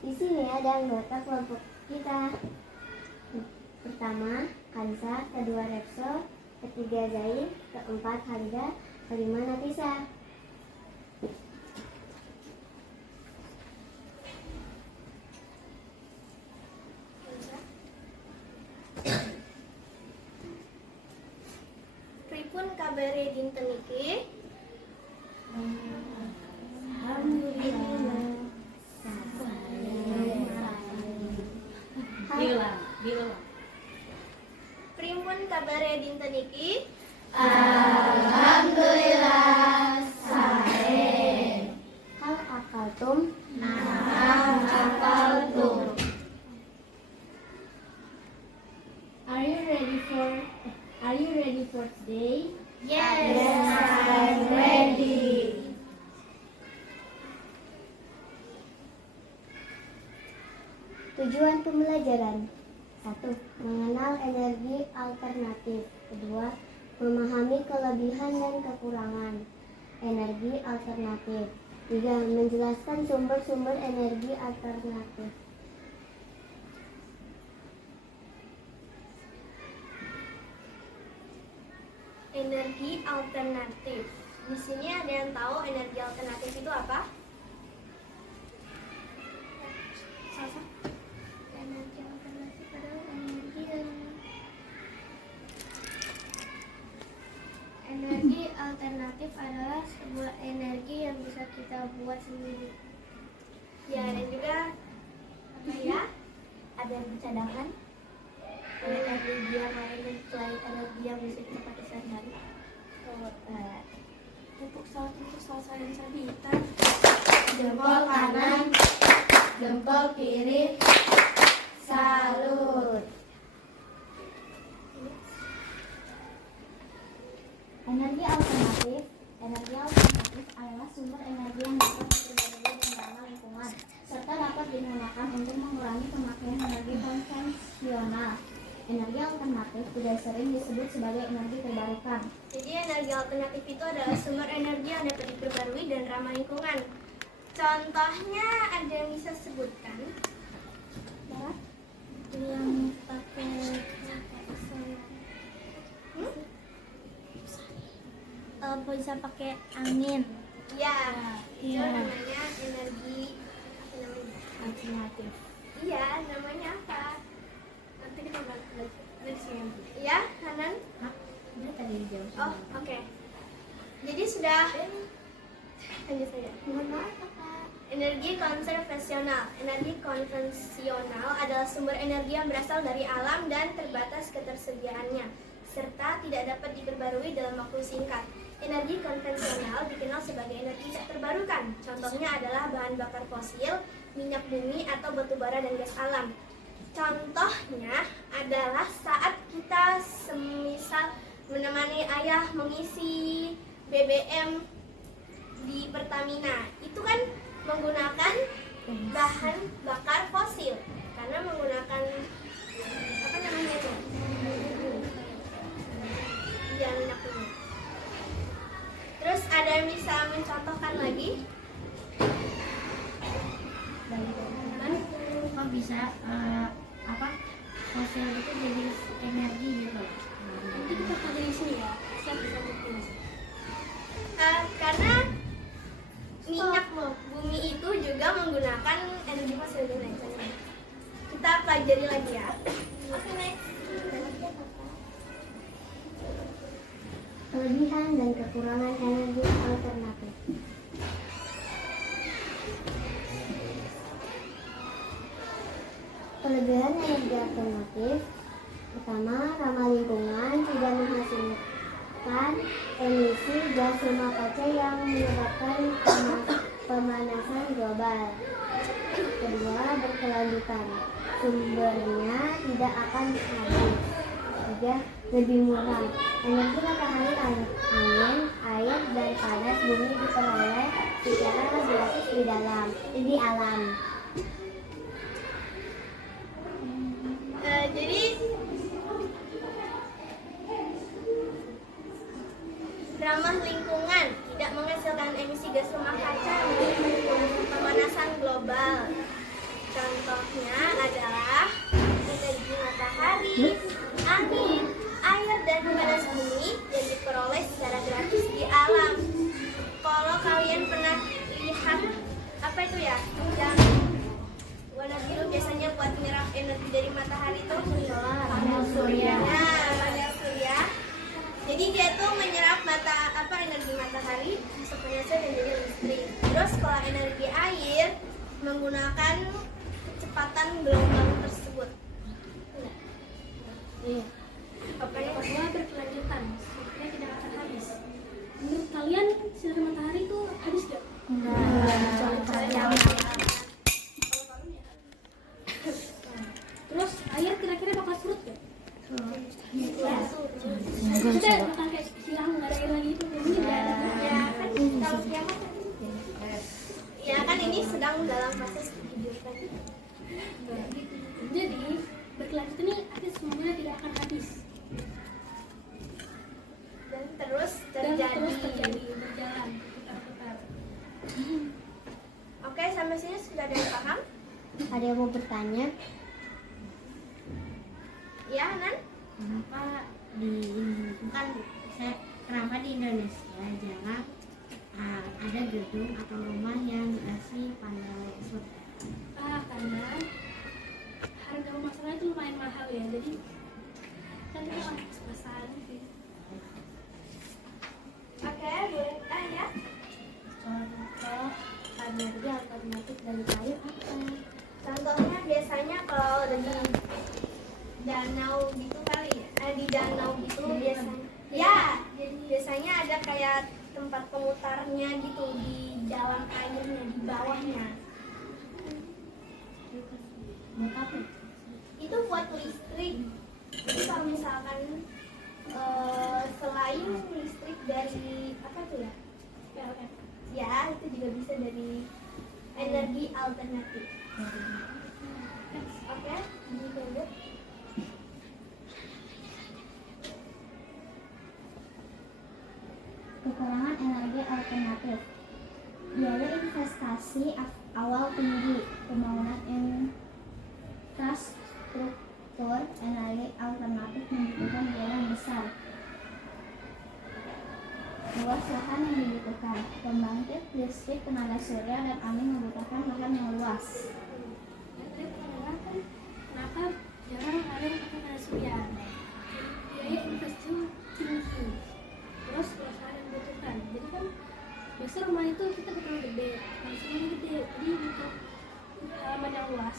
Di sini ada anggota kelompok kita. Pertama, Kansa, kedua Repsol, ketiga Zain, keempat Halida, kelima Nafisa. Pripun kabare dinten iki? Alhamdulillah. Bilang. Pripun kabare dinten iki? Alhamdulillah. Sae. Hal akaltum? Na'am akaltum. Are you ready for today? Yes, I'm ready. Tujuan pembelajaran: 1. Mengenal energi alternatif. 2. Memahami kelebihan dan kekurangan energi alternatif. 3. Menjelaskan sumber-sumber energi alternatif. energi alternatif. Di sini ada yang tahu energi alternatif itu apa? Salsa? Energi alternatif adalah energi alternatif adalah sebuah energi yang bisa kita buat sendiri. Ya, dan juga apa ya? Ada yang bercadangan. Energi yang lain selain energi yang bisa kita pakai sehari-hari. Tepuk salsa yang sabitan. Jempol kanan, jempol kiri, salut. Energi alternatif adalah sumber energi yang dapat diperbarui dan ramah lingkungan, serta dapat digunakan untuk mengurangi pemakaian energi konvensional. Energi alternatif tidak sering disebut sebagai energi terbarukan. Jadi energi alternatif itu adalah sumber energi yang dapat diperbarui dan ramah lingkungan. Contohnya ada yang bisa sebutkan? Ya, yang pakai bisa pakai angin. Ya, itu namanya energi Alternatif. Iya, namanya apa? Nanti kita bahas ya, Hanan? Ini tadi dijawab. Oh, oke. Jadi sudah lanjut saja. Mohon maaf, Kakak. Energi konservasional. Energi konvensional adalah sumber energi yang berasal dari alam dan terbatas ketersediaannya, serta tidak dapat diperbarui dalam waktu singkat. Energi konvensional dikenal sebagai energi tak terbarukan. Contohnya adalah bahan bakar fosil, minyak bumi, atau batu bara dan gas alam. Contohnya adalah saat kita semisal menemani ayah mengisi BBM di Pertamina, itu kan menggunakan bahan bakar fosil karena menggunakan apa namanya itu? Iya, minyak bumi. Terus ada yang bisa mencontohkan lagi? Kok bisa fosil itu jadi energi gitu? Nanti kita pakai di sini ya. Siap bisa bukti. Karena minyak bumi itu juga menggunakan energi fosil dan lain-lain. Kita pelajari lagi ya. Oke, next. Kelebihan dan kekurangan energi alternatif. Kelebihan energi alternatif: pertama, ramah lingkungan, tidak menghasilkan emisi gas rumah kaca yang menyebabkan pemanasan global. Kedua, berkelanjutan, sumbernya tidak akan habis. Tiga, lebih murah, energi matahari, angin, air, dan panas bumi diperoleh secara gratis di alam. Jadi ramah lingkungan, tidak menghasilkan emisi gas rumah kaca, pemanasan global. Contohnya adalah energi matahari, angin, air, dan panas bumi yang diperoleh secara gratis di alam. Kalau kalian pernah lihat apa itu ya, yang warna biru biasanya buat menyerap energi dari matahari itu Panel surya. Nah, panel surya. Jadi dia tuh menyerap energi matahari masuk dan jadi listrik. Terus kalau energi air menggunakan kecepatan gelombang tersebut. Iya. Pokoknya Bahwa berkelanjutan, supaya tidak akan habis. Menurut kalian sinar matahari itu habis gak? Terus air kira-kira bakal surut gak? Sudah bakal kayak hilang nggak ada air lagi itu. Ini nggak ada. ya kan kalau kiamat kan. Ya kan ini sedang dalam proses kehidupan. Jadi berkelanjutan ini artinya semuanya tidak akan habis Dan terus dan terjadi. terus terjadi berjalan putar-putar. Oke, sampai sini sudah ada yang paham? Ada yang mau bertanya? Ya, Nan? Kenapa di Indonesia jarang ada gedung atau rumah yang dikasih panel surya? Karena harga rumah sana itu lumayan mahal ya, jadi kan kita kan pas-pasan gitu. Oke, boleh. Ya. Contoh energi alternatif dari kayu apa? Contohnya biasanya kalau di danau gitu kali ya. Di danau gitu biasanya. Ya, jadi biasanya ada kayak tempat pemutarnya gitu di jalan airnya, di bawahnya. Buat apa? Itu buat listrik. Jadi kalau misalkan selain listrik dari apa tuh ya? PLN. Ya, itu juga bisa dari energi alternatif. Oke, ditunggu. Kekurangan energi alternatif. Biaya investasi awal tinggi. Pembangunan infrastruktur energi alternatif membutuhkan biaya yang besar. Luas lahan yang dibutuhkan. Pembangkit listrik tenaga surya dan angin membutuhkan lahan yang luas. Tadi pertanyaan kan kenapa jarang ada yang pakai panel surya? Biaya investasi tinggi, terus perusahaan yang dibutuhkan. Jadi kan biasa rumah itu kita betul gede, panel surya gede, jadi butuh halaman yang luas.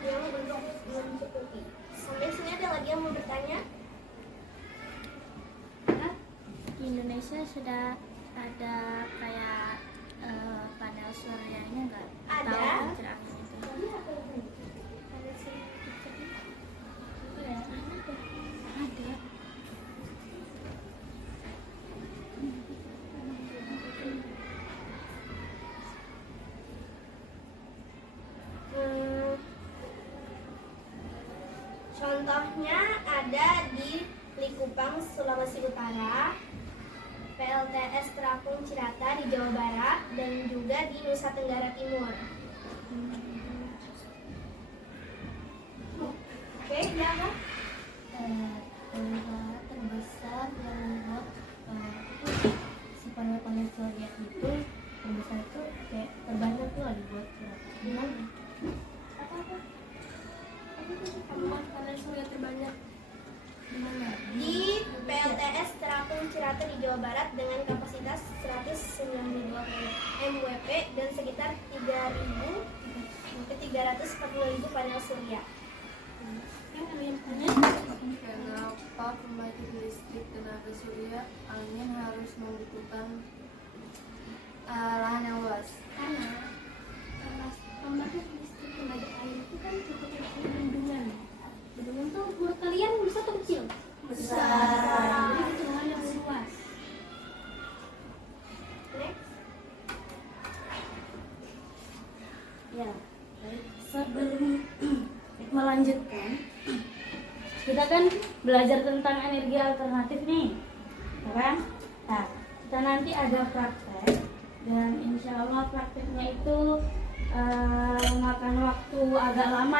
Yang untuk mencukupi. Sampai sini ada lagi yang mau bertanya? Di Indonesia sudah ada kayak panel suryanya nggak? Ada. Atau kincir angin itu? Ada. Contohnya ada di Likupang, Sulawesi Utara, PLTS Terapung Cirata di Jawa Barat, dan juga di Nusa Tenggara Timur. Oke, ya kan? Negara terbesar yang membuat si panel-panel surya itu terbesar itu kayak terbanyak tuh lagi buat gimana? Apa-apa? Panel surya terbanyak di mana? Di PLTS Terapung Cirata di Jawa Barat dengan kapasitas 192 MWP dan sekitar 3.000 ke 340.000 panel surya. Kan ada yang tanya? Kenapa pembangkit listrik tenaga surya angin harus membutuhkan lahan yang luas? Karena pembangkit listrik tenaga air itu kan cukup bendungan. Bendungan tuh menurut kalian besar atau kecil? Besar. Jadi butuh lahan yang luas. Next. Ya, baik. Sebelum melanjutkan, kita kan belajar tentang energi alternatif nih, ya kan? Nah, kita nanti ada praktek dan insya Allah prakteknya itu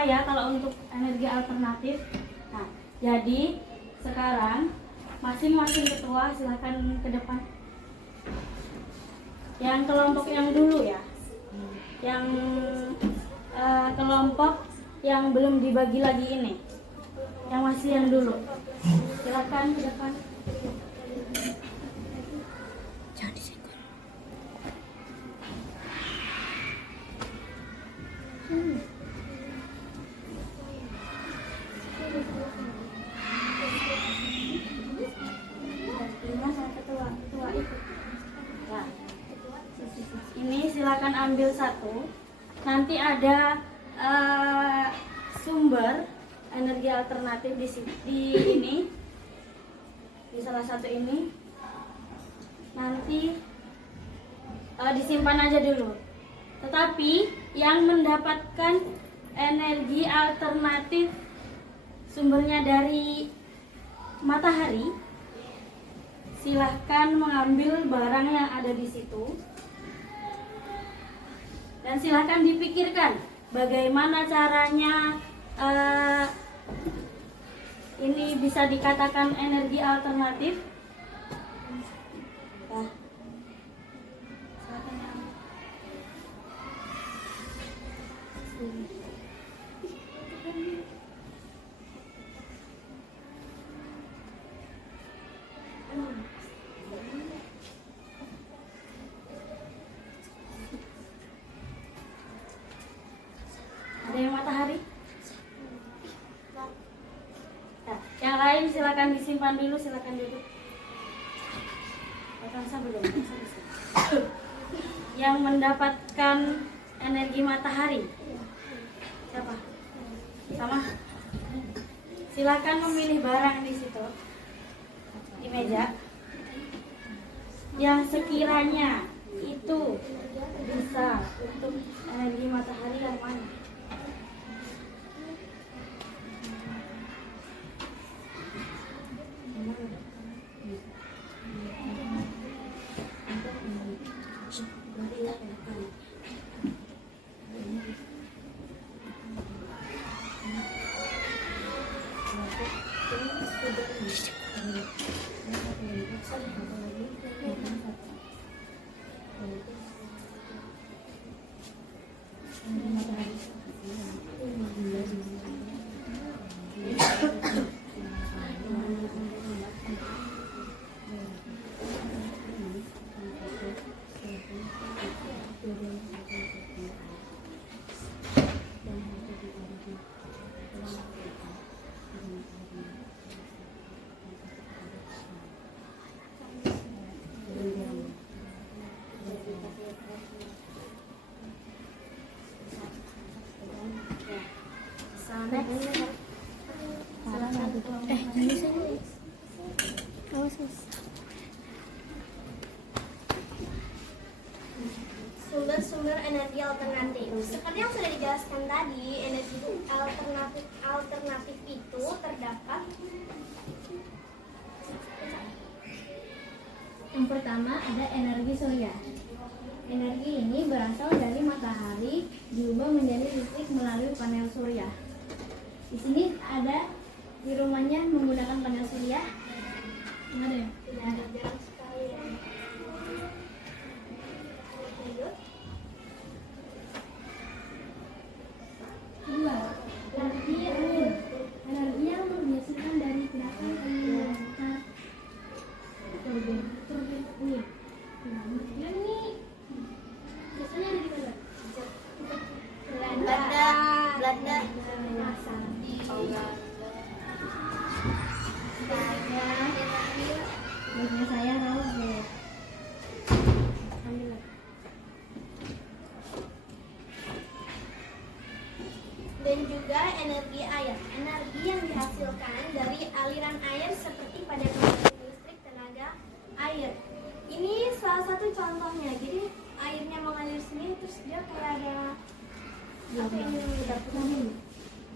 sama ya kalau untuk energi alternatif. Nah, jadi sekarang masing-masing ketua silahkan ke depan. Yang kelompok yang dulu ya, yang kelompok yang belum dibagi lagi ini, yang masih yang dulu, silahkan ke depan. Ini silakan ambil satu. Nanti ada sumber energi alternatif di ini, di salah satu ini. Nanti disimpan aja dulu. Tetapi yang mendapatkan energi alternatif sumbernya dari matahari, silahkan mengambil barang yang ada di situ. Dan silahkan dipikirkan bagaimana caranya ini bisa dikatakan energi alternatif. Nah, silakan ya. Ada yang matahari? Nah, yang lain silakan disimpan dulu, silakan duduk. Belum. Yang mendapatkan energi matahari siapa? Sama? Silakan memilih barang di situ, di meja, yang sekiranya itu bisa untuk energi matahari yang mana? Sumber-sumber energi alternatif. Seperti yang sudah dijelaskan tadi, energi alternatif itu terdapat. Yang pertama ada energi surya. Energi ini berasal dari matahari diubah menjadi listrik melalui panel surya. Di sini ada di rumahnya menggunakan panel surya. Ada ya? Ada. Jarang sekali ya. Lanjut. Kedua, energi angin. Energi yang dihasilkan dari gerakan angin memutar turbin angin. Nah, ini biasanya ada di mana? Belanda. Bagi saya Robert. Ambil. Dan juga energi air. Energi yang dihasilkan dari aliran air seperti pada pembangkit listrik tenaga air. Ini salah satu contohnya. Jadi airnya mengalir sini terus dia kayak ada apa yang namanya?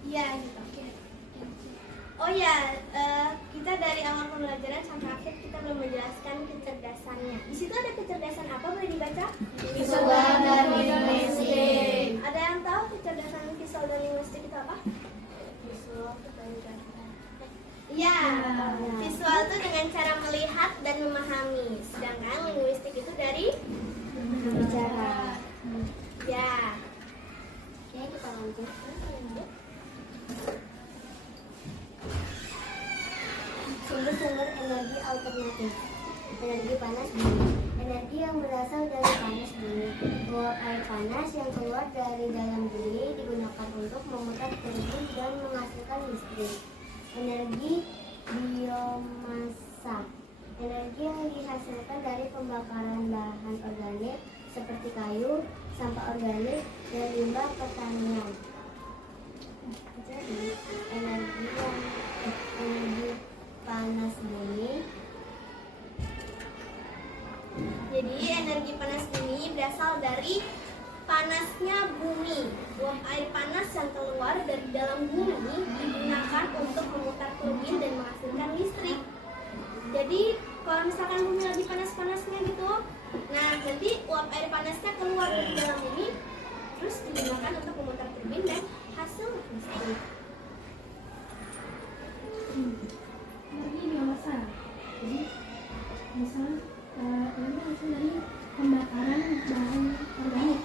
Iya gitu. Oh ya, kita dari awal pembelajaran sampai akhir kita belum menjelaskan kecerdasannya. Di situ ada kecerdasan apa, boleh dibaca? Visual dan linguistik. Ada yang tahu kecerdasan visual dan linguistik itu apa? Sumber-sumber energi alternatif. Energi panas bumi. Energi yang berasal dari panas bumi. Uap air panas yang keluar dari dalam bumi digunakan untuk memutar turbin dan menghasilkan listrik. Energi biomasa. Energi yang dihasilkan dari pembakaran bahan organik seperti kayu, sampah organik, dan limbah pertanian. Jadi, energi panas bumi. Jadi energi panas bumi berasal dari panasnya bumi. Uap air panas yang keluar dari dalam bumi digunakan untuk memutar turbin dan menghasilkan listrik. Jadi kalau misalkan bumi lagi panas-panasnya gitu, nah nanti uap air panasnya keluar dari dalam bumi, terus digunakan untuk memutar turbin dan hasil listrik. Energi biomasa. Jadi misal ini hasil dari pembakaran bahan organik.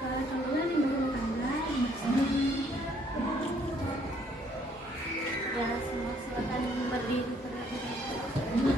Contohnya di rumah tangga, Ya, silakan berdiri terlebih dahulu.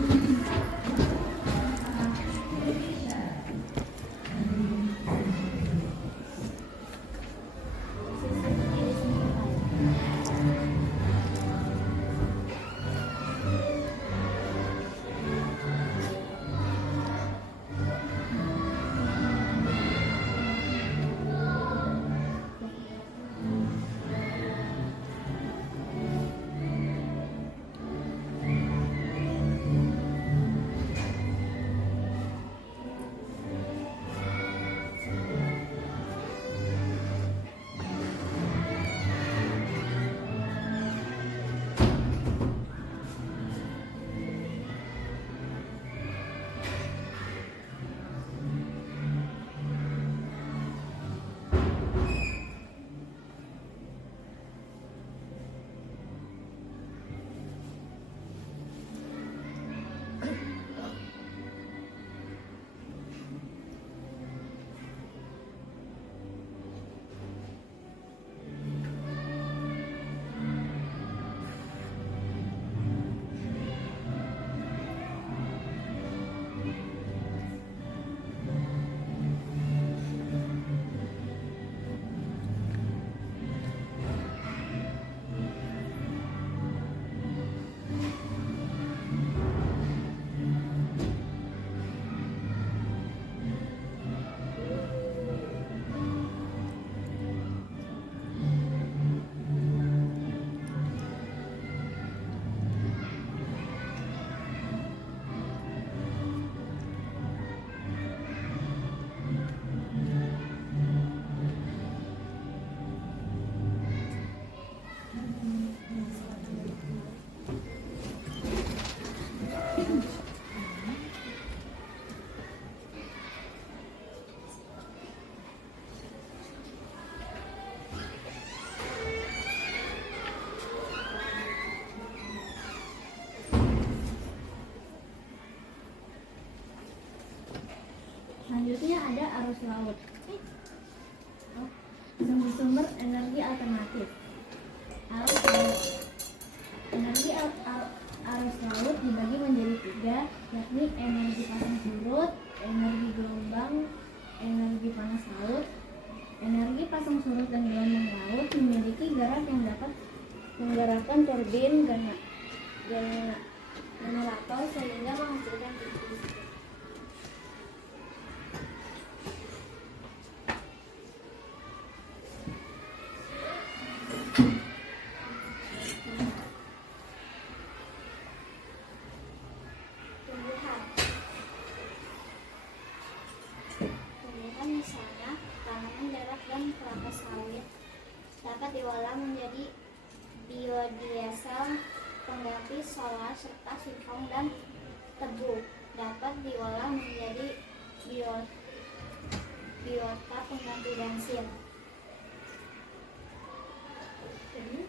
Selanjutnya ada arus laut. Sumber-sumber energi alternatif. Arus laut. Energi arus laut dibagi menjadi 3, yakni energi pasang surut, energi gelombang, energi panas laut. Energi pasang surut dan gelombang laut memiliki gerak yang dapat menggerakkan turbin generator sehingga menghasilkan listrik. Tumbuhan misalnya tanaman darat dan kelapa sawit dapat diolah menjadi biodiesel pengganti solar serta singkong dan tebu dapat diolah menjadi biota pengganti bensin. Jadi,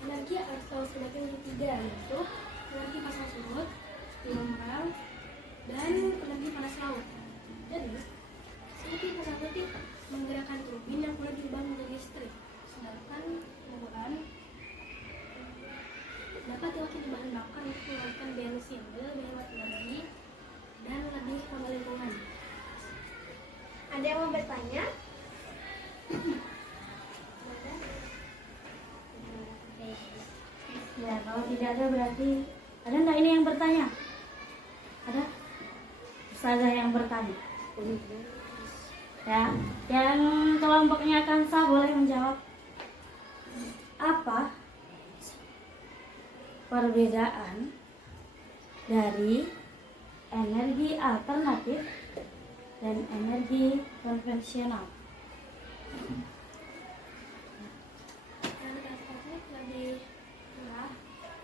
energi atau tenaga yang ketiga yaitu energi pasang surut, gelombang, dan energi panas laut. Jadi, energi pasang surut menggerakkan mau bertanya? Ya, kalau tidak ada berarti ada enggak ini yang bertanya? Ada? Ustazah yang bertanya. Ya, yang kelompoknya Kansa boleh menjawab. Apa perbedaan dari energi alternatif dan energi konvensional? Yang alternatif lebih murah,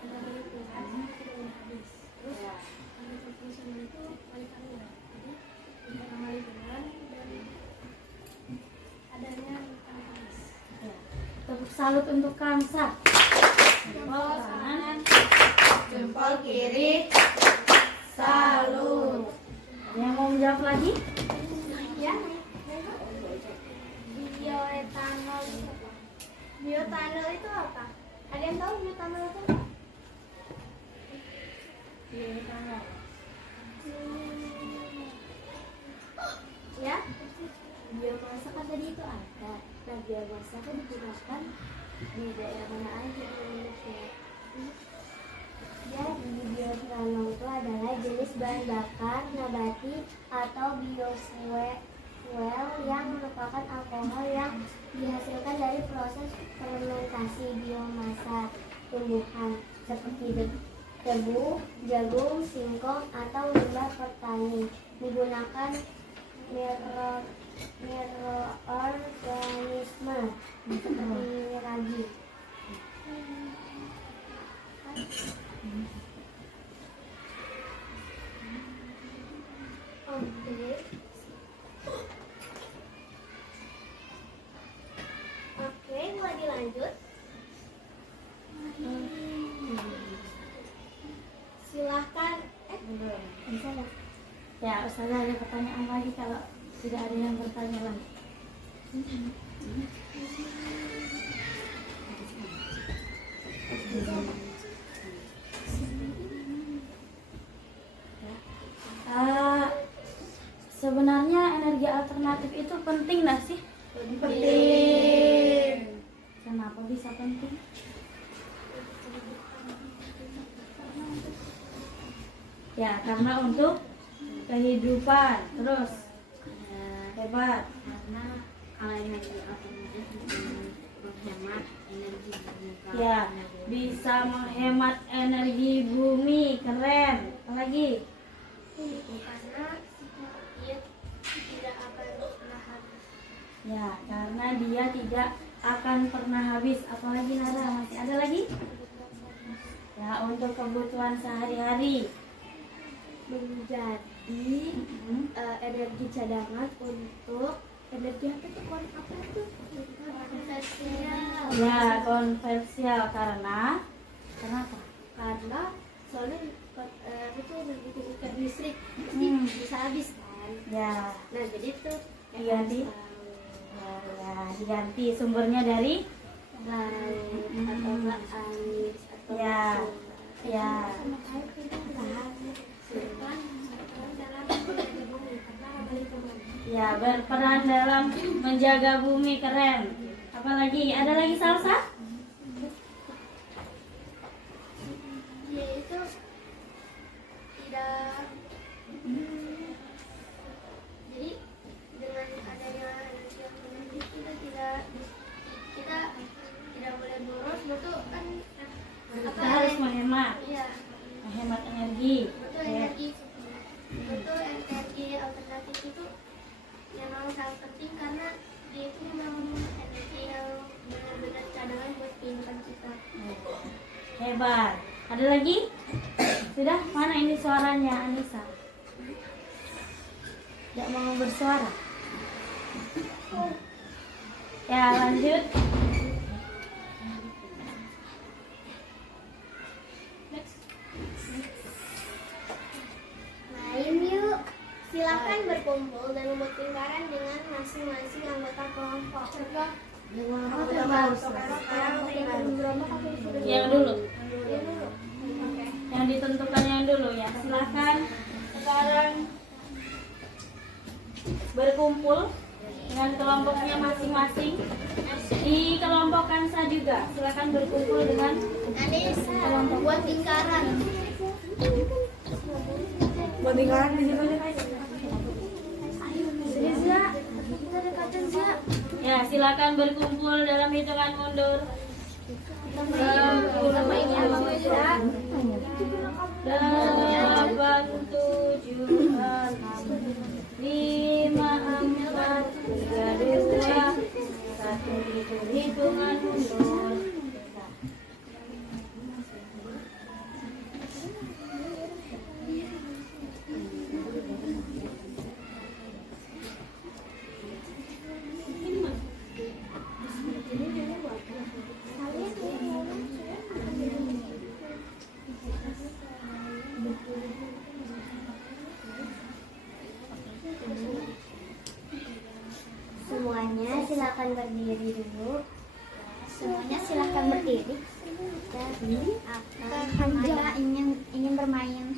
lebih kuat, lebih habis. Terus yang konvensional itu paling rendah. Jadi tidak ramah lingkungan dan adanya paling habis. Ya. Tepuk salut untuk Kansa. Jempol kanan, Jempol kiri. salut. Ada yang mau menjawab lagi? Ya. Bioetanol itu apa? Bioetanol itu apa? Ada yang tahu bioetanol itu apa? Ya? Biomasa kan tadi itu ada. Nah, biomasa kan digunakan di daerah mana aja di Indonesia. Jadi bioetanol itu adalah jenis bahan bakar nabati atau biofuel yang merupakan alkohol yang dihasilkan dari proses fermentasi biomasa tumbuhan seperti tebu, jagung, singkong, atau limbah petani menggunakan mikroorganisme seperti ragi. Oke, mau dilanjut? Silahkan. Bisa ya? Ya, Ustazah ada pertanyaan lagi kalau tidak ada yang bertanya lagi. Sebenarnya energi alternatif itu penting nggak sih? Penting. Kenapa bisa penting? Ya, karena untuk kehidupan. Terus hebat. Karena kalau energi alternatif bisa menghemat energi bumi. Ya, bisa menghemat energi bumi. Keren. Apa lagi? Karena dia tidak akan pernah habis. Ya, karena dia tidak akan pernah habis. Apalagi Nada? Masih ada lagi? Ya, untuk kebutuhan sehari-hari. Menjadi energi cadangan untuk energi apa itu konvensional. Ya, konvensional karena kenapa? Karena soalnya itu energi listrik pasti bisa habis kan. Ya, Nah jadi itu diganti. Ya, diganti sumbernya dari laut atau air atau ya, ya. Ya, berperan dalam menjaga bumi. Keren. Apalagi? Ada lagi salsa? Yaitu tidak jadi dengan adanya energi alternatif kita tidak boleh boros, betul kan? Kita harus menghemat, Iya, menghemat energi. betul Ya. energi alternatif itu memang sangat penting karena dia itu memang energi yang benar-benar cadangan buat kehidupan kita. Hebat. Ada lagi? Sudah? Mana ini suaranya Anissa? Tidak mau bersuara. Ya, lanjut. Main yuk. Silakan berkumpul dan membuat lingkaran dengan masing-masing anggota kelompok. Yang dulu. Dia dulu. Oke. Yang ditentukan yang dulu ya. Silakan sekarang berkumpul dengan kelompoknya masing-masing. Dikelompokkan saya juga. Silakan berkumpul dengan kelompok. Buat lingkaran. Buat lingkaran di sini. Ya, silakan berkumpul dalam hitungan mundur. 8, 7, 6, 5, 4, 3, 2, 1. Hitungan mundur. Semuanya silakan berdiri dulu. Semuanya silakan berdiri. Dan ada ingin bermain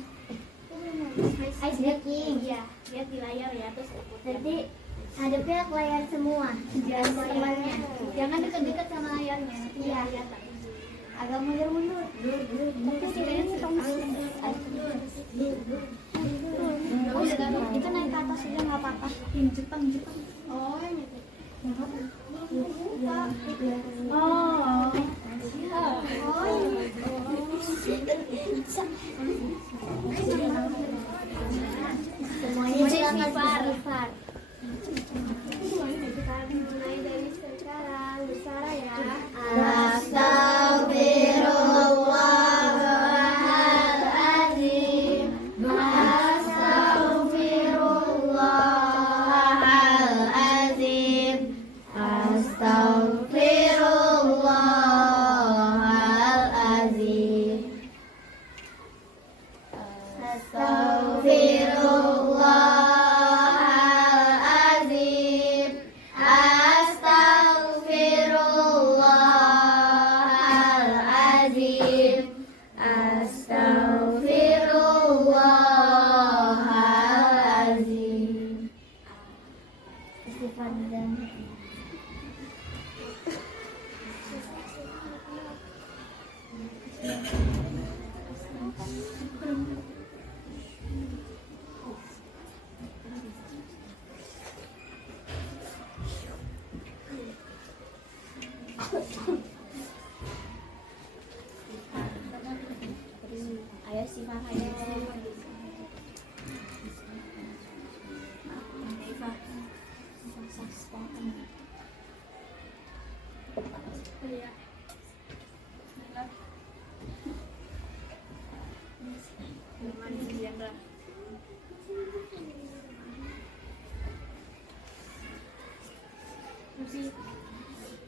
ice breaking. Iya, lihat di layar ya, terus Nanti hadapnya ke layar semua. Jangan temannya. Jangan dekat-dekat sama layarnya. Iya. Agak mundur-mundur. Tapi sebenarnya oh, itu naik ke atas aja nggak apa-apa. Yang Jepang. oh ini. Semuanya silakan Rifar. Kita mulai dari sekarang. Bersara ya. Astagfirullahaladzim. Astagfirullahaladzim. Astagfirullahaladzim. Astagfirullahaladzim. Astagfirullahaladzim. Astagfirullahaladzim. Istighfar dan ayo istighfar ayo.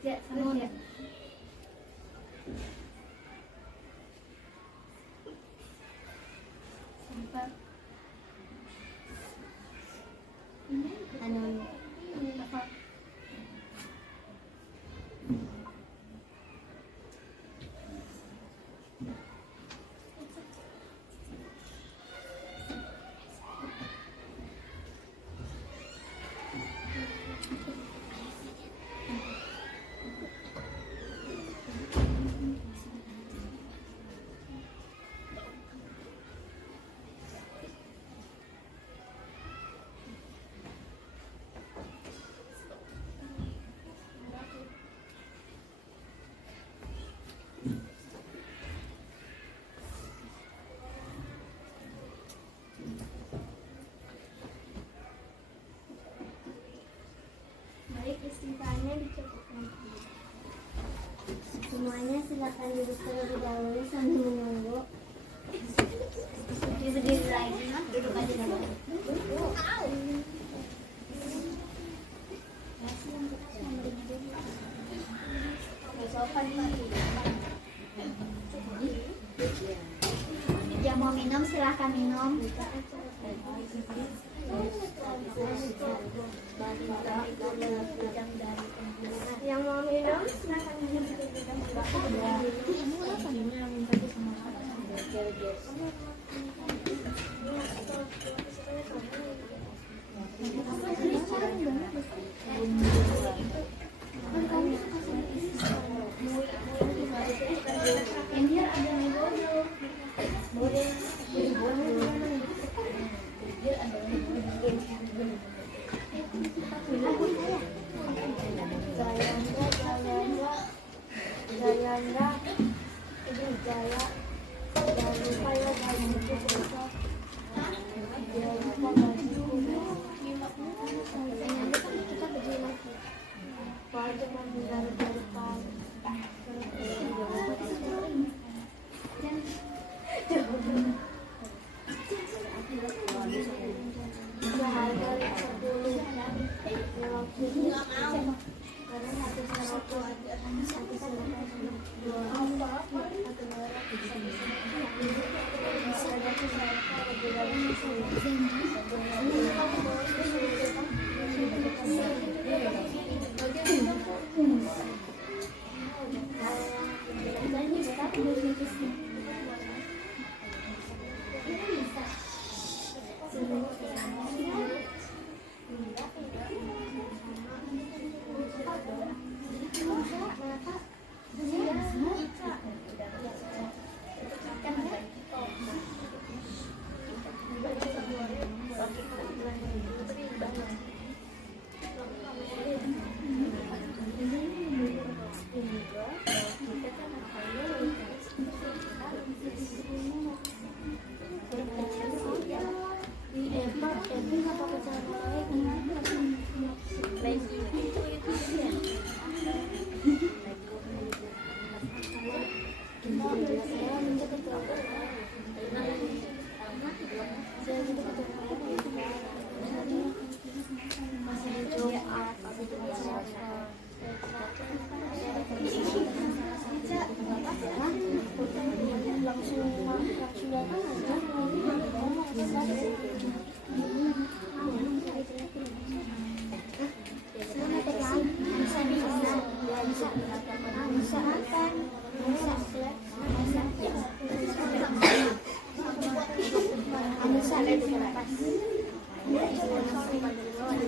Ya, sama ya. Anu Baik, istighfarnya dicukupkan. semuanya silakan duduk terlebih dahulu sambil menunggu. Berdiri lagi, duduk aja dulu. Yang mau minum silahkan minum. Yang mau minum silakan minum. Ini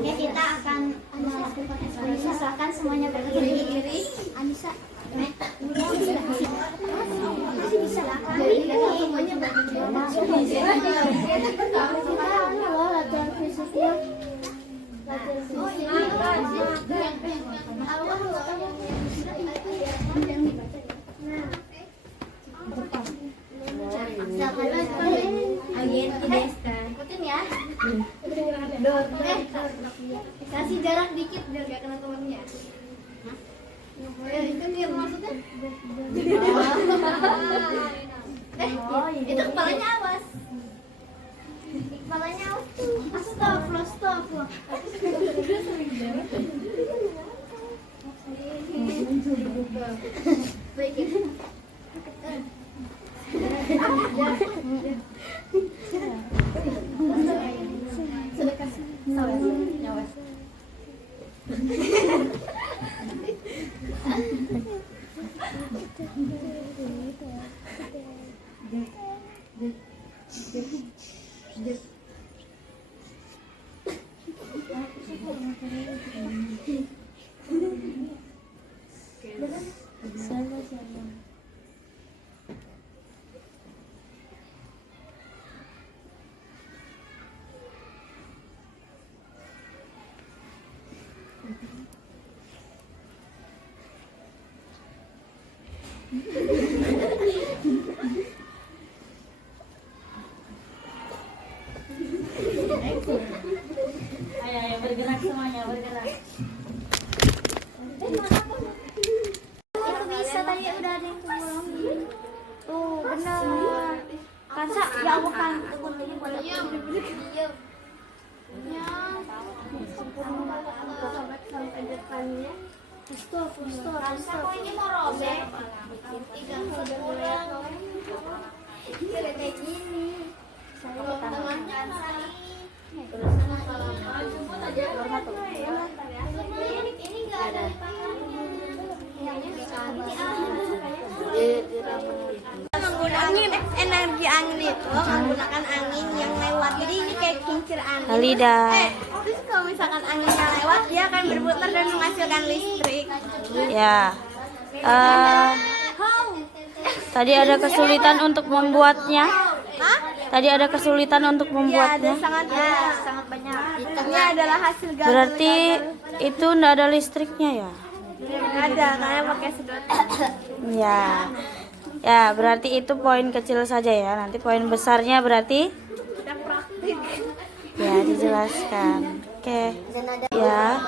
Ya, kita akan melakukan ekspresi. Silakan semuanya berdiri. Anissa, latihan fisiknya. Ikutin ya. Kasih jarak dikit biar gak kena temennya. Itu dia maksudnya. Itu kepalanya awas. Kepalanya awas tuh. Stop. Baik. Sudah kasih. Awas. Ayo bergerak semuanya, bergerak. Itu bisa tadi udah ada yang ngulangin. Tuh benar. Kansa, ya Allah kan. Sampai depannya. Stop. Ini mau robek. Kayak gini. Saya Tengahnya ini nggak ada menggunakan energi angin itu menggunakan angin yang lewat, jadi ini kayak kincir angin. Halida. Terus kalau misalkan anginnya lewat dia akan berputar dan menghasilkan listrik. Ya. Tadi ada kesulitan untuk membuatnya. Tadi ada kesulitan untuk membuatnya. Sangat banyak. Ini adalah hasil gambar. Berarti itu enggak ada listriknya ya? Ada, karena pakai sedot. Ya. Ya, berarti itu poin kecil saja ya. Nanti poin besarnya berarti Udah praktik. ya dijelaskan. Oke. Ya.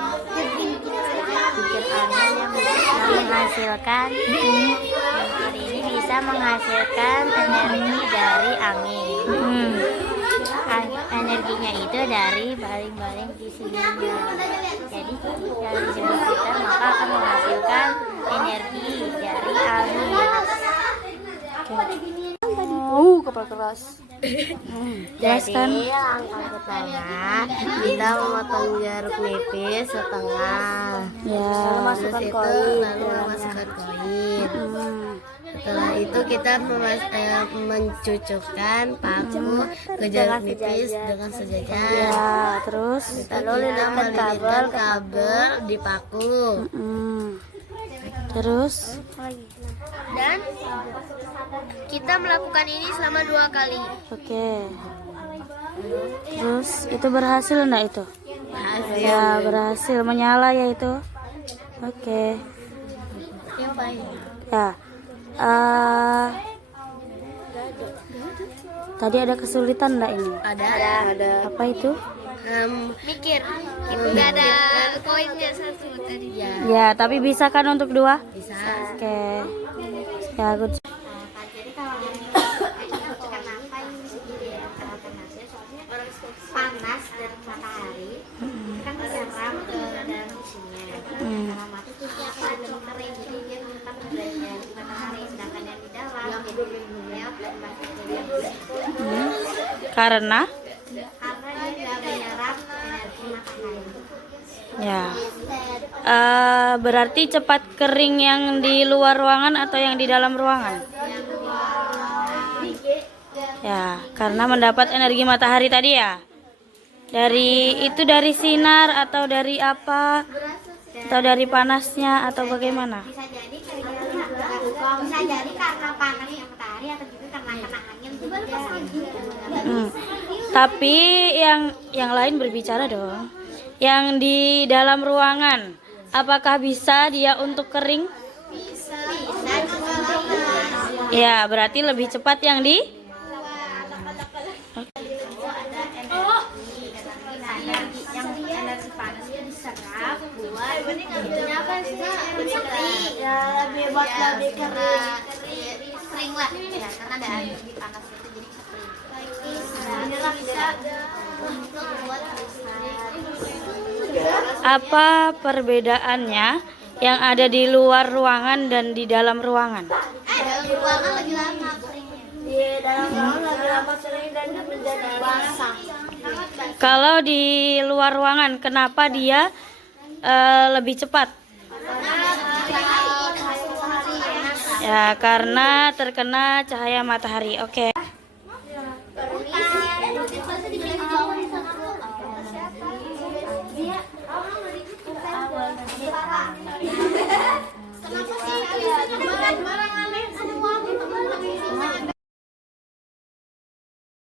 Kincir angin yang bisa menghasilkan kincir ini bisa menghasilkan energi dari angin. energinya itu dari baling-baling di sininya. Jadi ketika di dalam gitar maka akan menghasilkan energi dari angin. Kepala keras. Jelaskan. Jadi langkah pertama kita memotong jeruk nipis setengah. Ya. Masukkan koin. Lalu memasukkan koin. Setelah itu kita mencucukkan paku ke jeruk nipis dengan sejajar. Ya, terus Lalu kita kabel di paku. terus Dan kita melakukan ini selama 2 kali. oke. Terus itu berhasil enggak itu? Ya, berhasil menyala ya itu. Oke. Ya. Tadi ada kesulitan enggak ini? Ada. Apa itu? Mikir. Nggak ada koinnya satu tadi. Ya, tapi bisa kan untuk 2? Bisa. Oke. Ya, good. Jadi kalau yang kenapa ini sendiri ya? Panasnya soalnya panas dari matahari kan menyerap ke dalam isinya. Kalau mati itu dia akan lebih kering, jadi dia menyerap dari matahari, sedangkan yang di dalam jadi lewat dan masuk ke dalam. Karena Karena dia nggak menyerap energi matahari. ya. Berarti cepat kering yang di luar ruangan atau yang di dalam ruangan? Ya, karena mendapat energi matahari tadi ya. Dari sinar atau dari apa? Atau dari panasnya atau bagaimana? Bisa jadi karena panasnya matahari atau juga karena kena angin juga. Tapi yang lain berbicara dong. Yang di dalam ruangan, apakah bisa dia untuk kering? Bisa. Ya, berarti lebih cepat yang di Energi panasnya diserap buat lebih buat lebih kering lah ya, karena ada energi panas itu jadi kering. Inilah bisa untuk buat apa perbedaannya yang ada di luar ruangan dan di dalam ruangan? dalam ruangan lebih lama keringnya. Di dalam ruangan lebih lama kering dan menjadi basah. Kalau di luar ruangan, kenapa dia lebih cepat? Ya, karena terkena cahaya matahari. Oke.